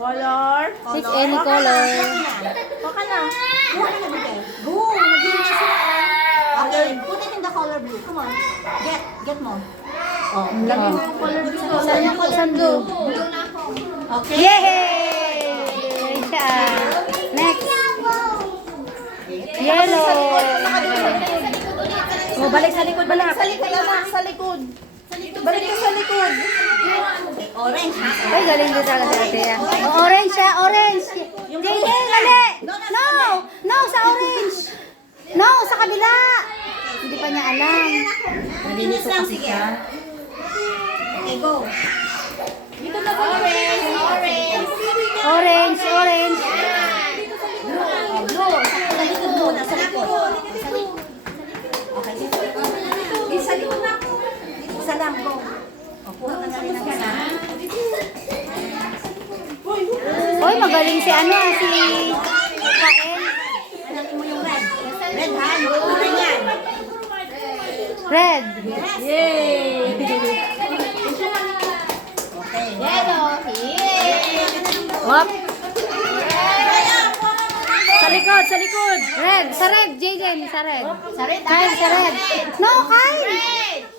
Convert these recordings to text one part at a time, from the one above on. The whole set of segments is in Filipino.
Color. Pick any color. Baka na. Boom! Nag-iinit sila. Okay, put it in the color blue. Come on. Get mo. Oh, Lagay mo yung color blue. Saan blue? okay. Yay! Siya. Next. Yellow. Oh, balik sa likod. Balik sa likod. Sa likod. Balik ka sa likod. Okay, orange. Ay, galing din talaga sa ate. Orange siya, orange. Hindi, mali. No, no, sa orange. No, sa kabila. Hindi pa niya alam. Malinis lang, sige. Okay, go. Dito na po. Orange, orange. Orange, orange. Blue. Sa likod mo, nasa likod. Okay, dito. Isa likod na ako. Isa lang, go. O, kuha ka na rin ang isa. Oy, magaling si ano, si Kael. Hanapin mo yung red. Red, ha? Nakuha yan. Red. Yay! Okay. Yellow. Wap. Sa likod, sa likod. Red, sa red, Jaden, sa red. Sa red, Kyle, sa red. No, Kyle.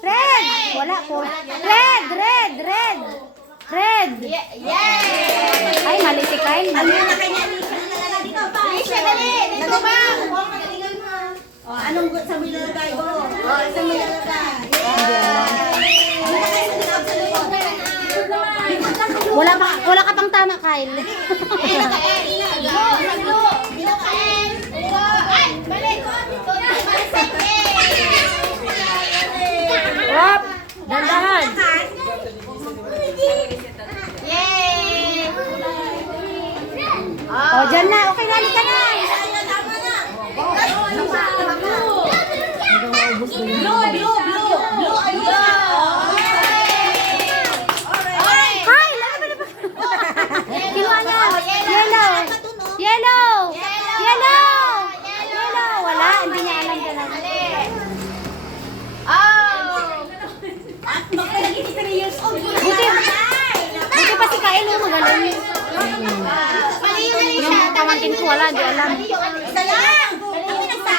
Red. Wala po. Red, red, red. Red. Ay, mali si Kyle. Mali. Ano na kanya? Dito pa. Alicia, dali. Dito ba? O, anong sa mo ilalagay mo? O, sa mo ilalagay. Ano na kayo sa likod, sa likod? Wala ka pang tama, Kyle. Wap! Dandahan. O, dyan na. Okay, lali ka na. Kyle, ano ba na ba? Kinuha na. Yellow. Yellow. Yellow. Yellow. Wala, hindi niya alam talaga. Buti pa si Kyle, oh, magaling. Yung pamangkin ko, wala, hindi alam. Isa lang! Kami nagsa!